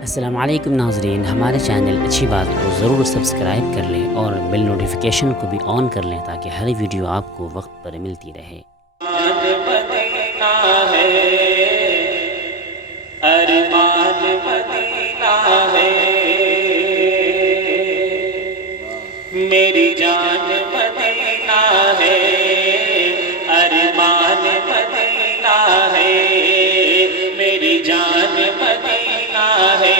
अस्सलामुअलैकुम नाज़रीन, हमारे चैनल अच्छी बात को ज़रूर सब्सक्राइब कर लें और बेल नोटिफिकेशन को भी ऑन कर लें ताकि हर वीडियो आपको वक्त पर मिलती रहे। मदीना है, अरमान मदीना है, मेरी जान मदीना है, अरमान मदीना है, मेरी जान मदीना है,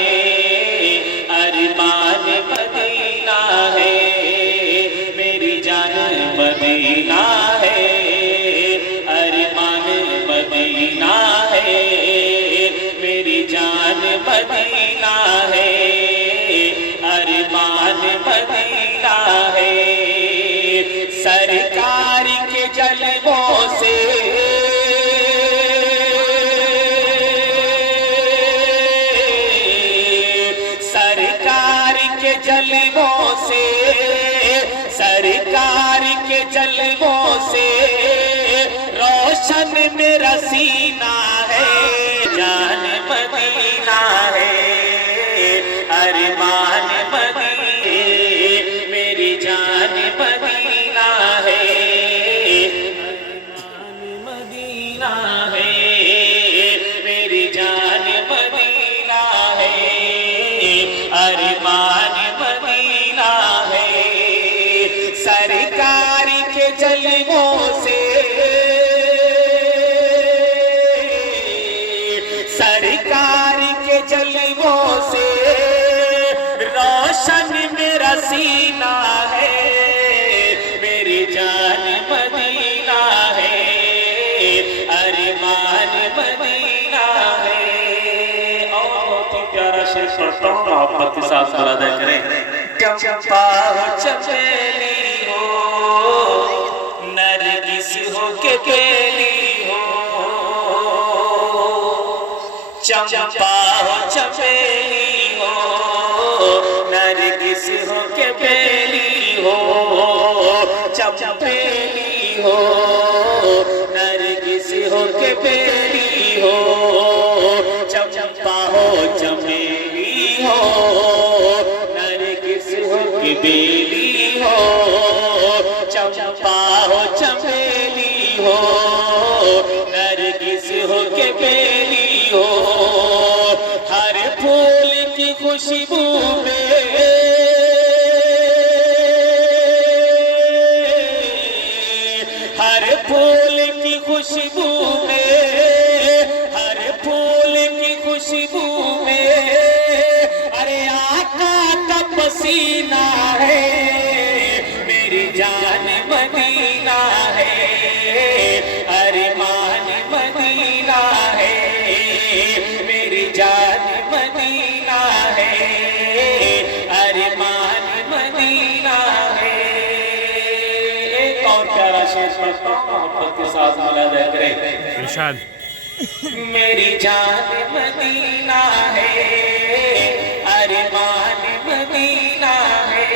अरमान मदीना है, मेरी जान मदीना है, अरमान मदीना है, मेरी जान मदीना है, अरमान मदीना है। सरकार के जलवों से सरकार के जलवों से सरकार के जलवों से रोशन मेरा सीना है, जान मदीना है, अरमान मदीना, मेरी जान मदीना है, अरमान मदीना है, मेरी जान मदीना है, अरमान मदीना है। सरकार के जलवों से सरकार के जलवों से रोशन मेरा सीना है, मेरी जान मदीना है, अरमान मदीना है। और बहुत ही प्यारा शेर पढ़ता हूँ, मोहब्बत के साथ मुरादा करें। चंपा हो चमेली हो, नरगिस हो के बेली हो, चंपा हो चमेली हो, नरगिस हो के बेली हो, चंपेली हो, नरगिस हो के बेली हो, चंपा हो चमेली हो, नरगिस हो के बेली हो, चंपा हो चमेली हो, नरगिस हो के बेली हो। हर फूल की खुशबू में हर फूल की खुशबू में हर फूल की खुशबू में अरे आका का पसीना है, मेरी जान मदीना है, अरमान मदीना है, मेरी जान मदीना है, अरमान मदीना है। एक और प्यारा शेर पढ़ता हूँ, मोहब्बत के साथ मुलादा करें। इरशाद। मेरी जान मदीना है, अरमान मदीना है,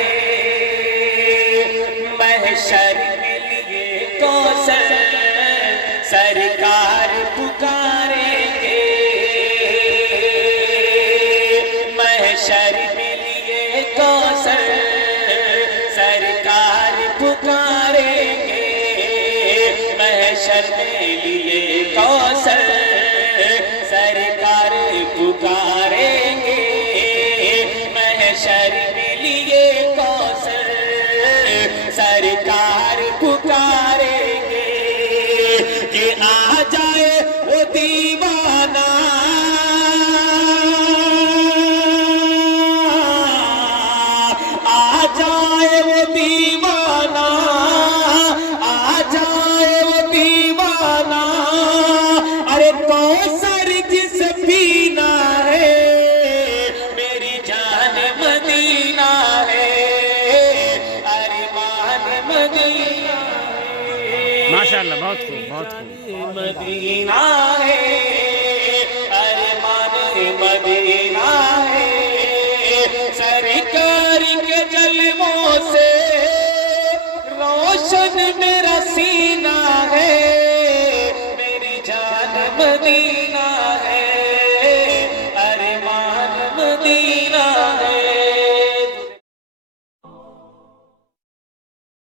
महशर में लिए कौसर सरकार पुकारेंगे, महशर में लिए कौसर सरकार पुकारेंगे, महशर में लिए कौसर सरकार पुकारेंगे, महशर में लिए कौसर सरकार पुकारेंगे। कि आ जाए वो दीवाना, आ जाए वो दीवाना, आ जाए वो दीवाना, अरे कौसर जिस पीना है, मेरी जान मदीना है, अरमान मदीना है, माशाअल्लाह, बहुत खूब, बहुत खूब। मदीना है, अरमान मदीना है। सरकार के जलवों से रोशन मेरा सीना है,